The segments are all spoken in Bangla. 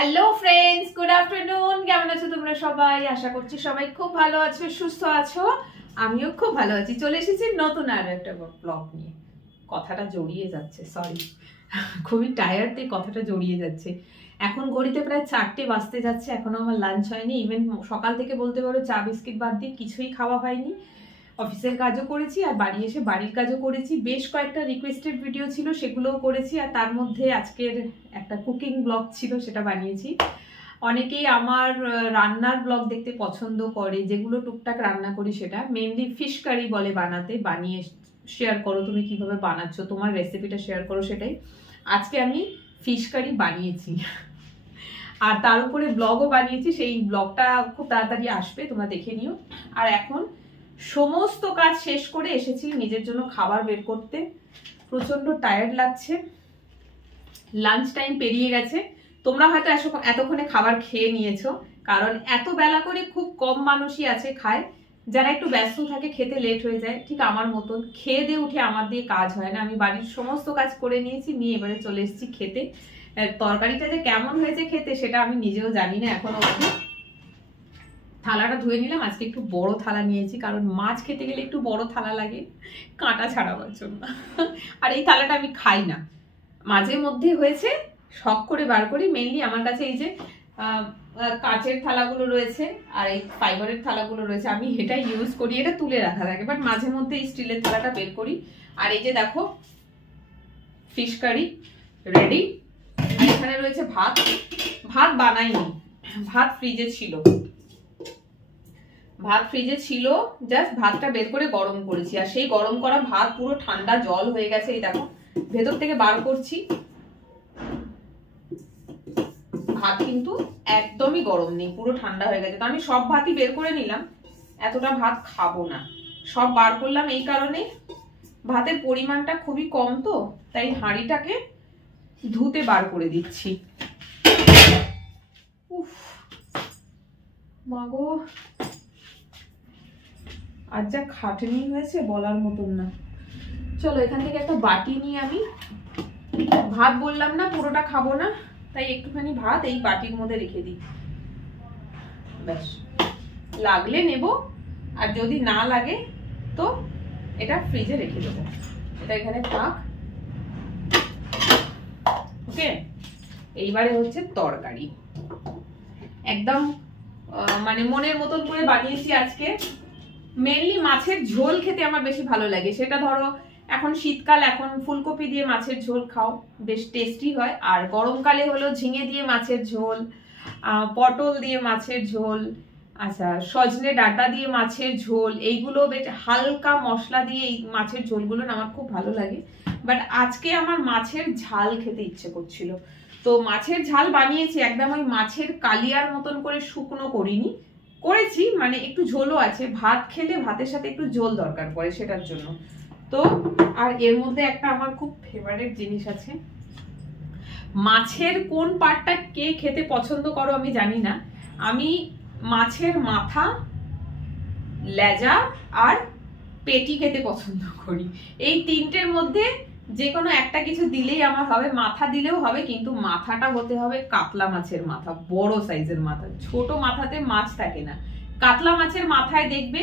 Hello friends, good afternoon. কেমন আছো তোমরা সবাই? আশা করছি সবাই খুব ভালো আছো, সুস্থ আছো। আমিও খুব ভালো আছি। চলে এসেছি নতুন আরো একটা ব্লগ নিয়ে। কথাটা জড়িয়ে যাচ্ছে, সরি, খুবই টায়ার্ড তাই কথাটা জড়িয়ে যাচ্ছে। এখন ঘড়িতে প্রায় 4টে বাজতে যাচ্ছে, এখনো আমার লাঞ্চ হয়নি। ইভেন সকাল থেকে বলতে পারো চা বিস্কিট বাদ দিয়ে কিছুই খাওয়া হয়নি। অফিসের কাজও করেছি আর বাড়ি এসে বাড়ির কাজও করেছি। বেশ কয়েকটা রিকোয়েস্টেড ভিডিও ছিল, সেগুলোও করেছি। আর তার মধ্যে আজকের একটা কুকিং ব্লগ ছিল, সেটা বানিয়েছি। অনেকেই আমার রান্নার ব্লগ দেখতে পছন্দ করে, যেগুলো টুকটাক রান্না করি সেটা। মেনলি ফিশ কারি বলে বানাতে, বানিয়ে শেয়ার করো তুমি কিভাবে বানাচ্ছ, তোমার রেসিপিটা শেয়ার করো, সেটাই। আজকে আমি ফিশ কারি বানিয়েছি আর তার উপরে ব্লগও বানিয়েছি। সেই ব্লগটা খুব তাড়াতাড়ি আসবে, তোমরা দেখে নিও। আর এখন সমস্ত কাজ শেষ করে এসেছি নিজের জন্য খাবার বের করতে। প্রচন্ড টায়ার্ড লাগছে, লাঞ্চ টাইম পেরিয়ে গেছে। তোমরা হয়তো এতক্ষণে খাবার খেয়ে নিয়েছো, কারণ এত বেলা করে খুব কম মানুষই আছে খায়। যারা একটু ব্যস্ত থাকে, খেতে লেট হয়ে যায়, ঠিক আমার মতন। খেয়ে দিয়ে উঠে আমার দিয়ে কাজ হয় না। আমি বাড়ির সমস্ত কাজ করে নিয়েছি, নিয়ে এবারে চলে এসেছি খেতে। তরকারিটা যে কেমন হয়েছে খেতে সেটা আমি নিজেও জানি না এখনো অবধি। থালাটা ধুয়ে নিলাম। আজকে একটু বড় থালা নিয়েছি, কারণ মাছ খেতে গেলে একটু বড় থালা লাগে কাঁটা ছাড়াবার জন্য। আর এই থালাটা আমি খাই না, মাঝে মধ্যে হয়েছে শখ করে বার করি। মেনলি আমার কাছে এই যে কাঁচের থালাগুলো রয়েছে আর এই ফাইবারের থালাগুলো রয়েছে, আমি এটা ইউজ করি। এটা তুলে রাখা থাকে, বাট মাঝে মধ্যে এই স্টিলের থালাটা বের করি। আর এই যে দেখো, ফিশ কারি রেডি। আর এখানে রয়েছে ভাত। ভাত বানাইনি, ভাত ফ্রিজে ছিল। জাস্ট ভাতটা বের করে গরম করেছি। আর সেই গরম করা ভাত পুরো ঠান্ডা জল হয়ে গেছে। এই দেখো, ভেতর থেকে বার করছি, ভাত কিন্তু একদমই গরম নেই, পুরো ঠান্ডা হয়ে গেছে। তো আমি সব ভাতই বের করে নিলাম, এতটা ভাত খাবো না। সব বার করলাম এই কারণে, ভাতের পরিমাণটা খুবই কম, তো তাই হাঁড়িটাকে ধুতে বার করে দিচ্ছি। উফ মাগো, আর যা খাটনি হয়েছে বলার মতন না। চলো এখান থেকে একটা বাটি নিয়ে আমি ভাত, বললাম না পুরোটা খাবো না, তাই একটুখানি ভাত এই বাটির মধ্যে রেখে দিই। ব্যাস, লাগলে নেব, আর যদি না লাগে তো এটা ফ্রিজে রেখে দেবো। এটা এখানে থাক। ওকে, এইবারে হচ্ছে তরকারি। একদম মানে মনের মতন করে বানিয়েছি আজকে। মেনলি মাছের ঝোল খেতে আমার বেশি ভালো লাগে। সেটা ধরো এখন শীতকাল, এখন ফুলকপি দিয়ে মাছের ঝোল খাও, বেশ টেস্টি হয়। আর গরমকালে হলো ঝিঙে দিয়ে মাছের ঝোল, পটল দিয়ে মাছের ঝোল, আচ্ছা সজনে ডাঁটা দিয়ে মাছের ঝোল, এইগুলো বেশ হালকা মশলা দিয়ে এই মাছের ঝোলগুলো আমার খুব ভালো লাগে। বাট আজকে আমার মাছের ঝাল খেতে ইচ্ছে করছিল, তো মাছের ঝাল বানিয়েছি। একদম ওই মাছের কালিয়ার মতন করে শুকনো করিনি, করেছি মানে একটু ঝোলও আছে। ভাত খেলে ভাতের সাথে একটু ঝোল দরকার পড়ে, সেটার জন্য। তো আর এর মধ্যে একটা আমার খুব ফেভারিট জিনিস আছে। মাছের কোন পার্টটা কে খেতে পছন্দ করো আমি জানি না, আমি মাছের মাথা, লেজা আর পেটি খেতে পছন্দ করি। এই তিনটের মধ্যে যে কোনো একটা কিছু দিলেই আমার হবে। মাথা দিলেও হবে, কিন্তু মাথাটা হতে হবে কাতলা মাছের মাথা, বড় সাইজের মাথা। ছোট মাথাতে মাছ থাকে না। কাতলা মাছের মাথায় দেখবে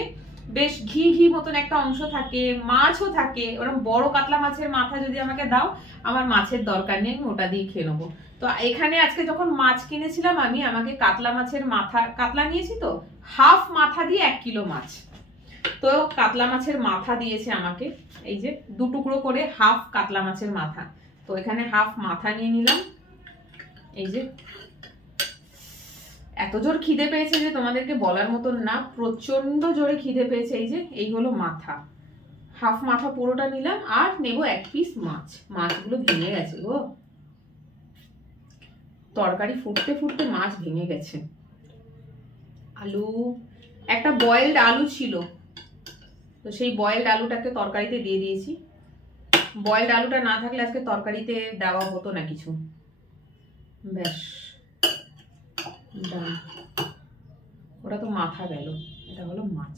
বেশ ঘি ঘি মতন একটা অংশ থাকে, মাছও থাকে। ওরকম বড় কাতলা মাছের মাথা যদি আমাকে দাও, আমার মাছের দরকার নেই, আমি ওটা দিয়ে খেয়ে নেবো। তো এখানে আজকে যখন মাছ কিনেছিলাম আমি, আমাকে কাতলা মাছের মাথা, কাতলা নিয়েছি তো হাফ মাথা দিয়ে 1 কিলো মাছ, তো কাতলা মাছের মাথা দিয়েছে আমাকে। এই যে 2 টুকরো করে হাফ কাতলা মাছের মাথা, তো এখানে হাফ মাথা নিয়ে নিলাম। এই যে এত জোর খিদে পেয়েছে যে তোমাদেরকে বলার মতন না, প্রচন্ড জোরে খিদে পেয়েছে। এই যে এই হলো মাথা, হাফ মাথা পুরোটা নিলাম। আর নেব 1 পিস মাছ। মাছগুলো ভেঙে গেছে গো, তরকারি ফুটতে ফুটতে মাছ ভেঙে গেছে। আলু, একটা বয়েলড আলু ছিল, তো সেই বয়েলড আলুটাকে তরকারিতে দিয়ে দিয়েছি। বয়েলড আলুটা না থাকলে আজকে তরকারিতে দেওয়া হতো না কিছু। ব্যাস, ওটা তো মাথা গেল, এটা হলো মাছ।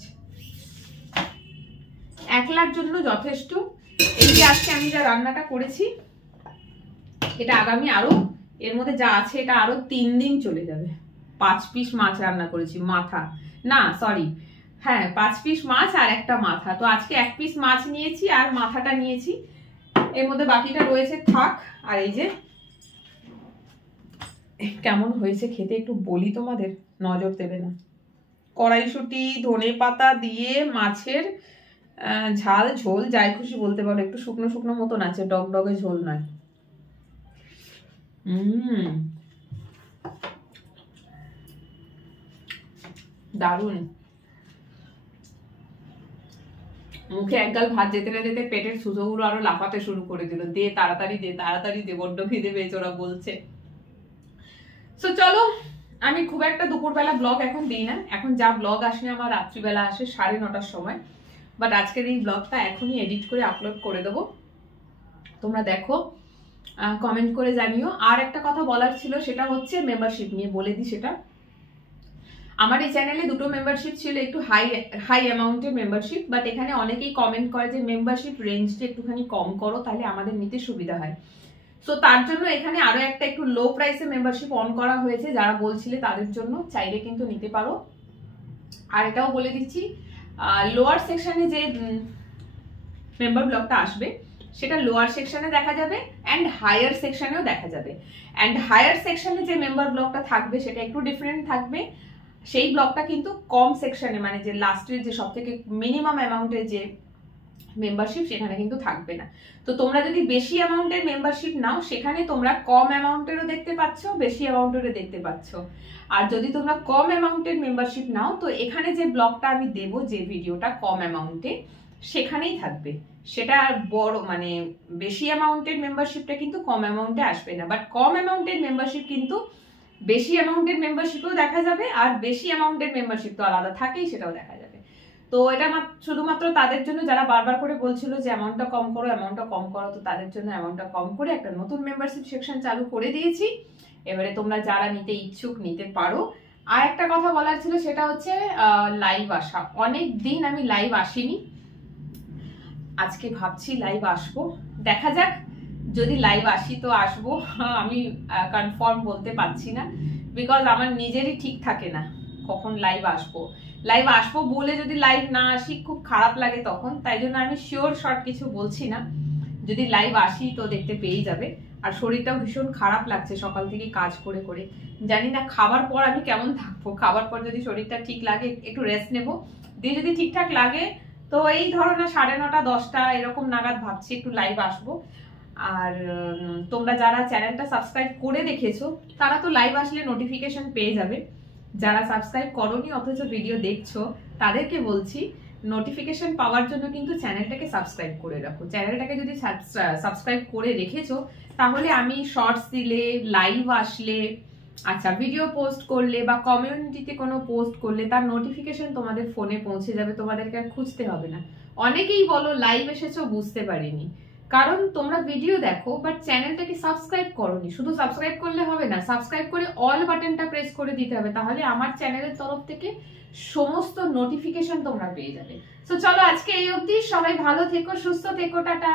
একলার জন্য যথেষ্ট। এই যে আজকে আমি যা রান্নাটা করেছি, এটা আগামী আরো এর মধ্যে যা আছে এটা আরো 3 দিন চলে যাবে। 5 পিস মাছ রান্না করেছি, মাথা না সরি, হ্যাঁ 5 পিস মাছ আর একটা মাথা। তো আজকে 1 পিস মাছ নিয়েছি আর মাথাটা নিয়েছি, এর মধ্যে বাকিটা রয়েছে থাক। আর এই যে কেমন হয়েছে খেতে একটু বলি তোমাদের, নজর দেবে না। কড়াইশুঁটি ধনে পাতা দিয়ে মাছের ঝাল ঝোল যাই খুশি বলতে পারো, একটু শুকনো শুকনো মতন আছে, ডগডগে ঝোল নয়। দারুণ। মুখে একগাল ভাত যেতে না যেতে পেটের সুযোগগুলো আরো লাফাতে শুরু করে দিল, দে তাড়াতাড়ি দে তাড়াতাড়ি দে, বড্ড খিদে পেয়েছে ওরা বলছে। তো চলো, আমি খুব একটা দুপুরবেলা ব্লগ এখন দিই না, এখন যা ব্লগ আসে আমার রাত্রিবেলা আসে 9:30টার সময়। বাট আজকের এই ব্লগটা এখনই এডিট করে আপলোড করে দেবো, তোমরা দেখো, কমেন্ট করে জানিও। আর একটা কথা বলার ছিল, সেটা হচ্ছে মেম্বারশিপ নিয়ে, বলে দিই সেটা। আমার এই চ্যানেলে 2টো মেম্বারশিপ ছিল, একটু হাই অ্যামাউন্টের মেম্বারশিপ, বাট এখানে অনেকেই কমেন্ট করে যে মেম্বারশিপ রেঞ্জটা একটুখানি কম করো, তাহলে আমাদের নিতে সুবিধা হয়। সো তার জন্য এখানে আরো একটা একটু লো প্রাইসে মেম্বারশিপ অন করা হয়েছে, যারা বলছিলে তাদের জন্য, চাইলে কিন্তু নিতে পারো। আর এটাও বলে দিচ্ছি, লোয়ার সেকশনে যে মেম্বার ব্লগটা আসবে সেটা লোয়ার সেকশনে দেখা যাবে অ্যান্ড হায়ার সেকশনেও দেখা যাবে। অ্যান্ড হায়ার সেকশনে যে মেম্বার ব্লগটা থাকবে সেটা একটু ডিফারেন্ট থাকবে, সেই ব্লগটা কিন্তু কম সেকশনে, মানে যে লাস্টের যে সব থেকে মিনিমাম অ্যামাউন্টের যে মেম্বারশিপ সেখানে কিন্তু থাকবে না। তো তোমরা যদি বেশি অ্যামাউন্টের মেম্বারশিপ নাও, সেখানে তোমরা কম অ্যামাউন্টেরও দেখতে পাচ্ছ, বেশি অ্যামাউন্টেরও দেখতে পাচ্ছ। আর যদি তোমরা কম অ্যামাউন্টের মেম্বারশিপ নাও, তো এখানে যে ব্লগটা আমি দেব, যে ভিডিওটা কম অ্যামাউন্টে, সেখানেই থাকবে। সেটা বড় মানে বেশি অ্যামাউন্টের মেম্বারশিপটা কিন্তু কম অ্যামাউন্টে আসবে না, বাট কম অ্যামাউন্টের মেম্বারশিপ কিন্তু বেশি অ্যামাউন্টের মেম্বারশিপও দেখা যাবে, আর বেশি অ্যামাউন্টের মেম্বারশিপ তো আলাদা থাকেই, সেটাও দেখা যাবে। তো এটা শুধুমাত্র তাদের জন্য যারা বারবার করে বলছিল যে অ্যামাউন্টটা কম করো অ্যামাউন্টটা কম করো, তো তাদের জন্য অ্যামাউন্টটা কম করে একটা নতুন মেম্বারশিপ সেকশন চালু করে দিয়েছি। এবারে তোমরা যারা নিতে ইচ্ছুক নিতে পারো। আর একটা কথা বলার ছিল, সেটা হচ্ছে লাইভ আসা। অনেক দিন আমি লাইভ আসিনি, আজকে ভাবছি লাইভ আসবো, দেখা যাক, যদি লাইভ আসি তো আসবো, আমি কনফার্ম বলতে পারছি না, বিকজ আমার নিজেরই ঠিক থাকে না কখন লাইভ আসবো। লাইভ আসবো বলে যদি লাইভ না আসি খুব খারাপ লাগে তখন, তাই জন্য আমি শিওর শর্ট কিছু বলছি না। যদি লাইভ আসি তো দেখতে পেয়ে যাবে। আর শরীরটাও ভীষণ খারাপ লাগছে সকাল থেকে কাজ করে করে, জানি না খাবার পর আমি কেমন থাকবো। খাবার পর যদি শরীরটা ঠিক লাগে একটু রেস্ট নেবো, দিয়ে যদি ঠিকঠাক লাগে তো এই ধরো না 9:30 10টা এরকম নাগাদ ভাবছি একটু লাইভ আসবো। আর তোমরা যারা চ্যানেলটা সাবস্ক্রাইব করে দেখেছো তারা তো লাইভ আসলে নোটিফিকেশন পেয়ে যাবে। যারা সাবস্ক্রাইব করোনি অথচ ভিডিও দেখছো, তাদেরকে বলছি নোটিফিকেশন পাওয়ার জন্য কিন্তু চ্যানেলটাকে সাবস্ক্রাইব করে রাখো। চ্যানেলটাকে যদি সাবস্ক্রাইব করে রেখেছো, তাহলে আমি শর্টস দিলে, লাইভ আসলে, আচ্ছা ভিডিও পোস্ট করলে বা কমিউনিটিতে কোনো পোস্ট করলে তার নোটিফিকেশন তোমাদের ফোনে পৌঁছে যাবে, তোমাদেরকে আর খুঁজতে হবে না। অনেকেই বলো লাইভ এসেছো বুঝতে পারিনি, কারণ তোমরা ভিডিও দেখো বাট চ্যানেলটাকে সাবস্ক্রাইব করোনি। শুধু সাবস্ক্রাইব করলে হবে না, সাবস্ক্রাইব করে অল বাটনটা প্রেস করে দিতে হবে, তাহলে আমার চ্যানেলের তরফ থেকে সমস্ত নোটিফিকেশন তোমরা পেয়ে যাবে। তো চলো আজকে এই অবধি, সবাই ভালো থেকো, সুস্থ থেকো, টাটা।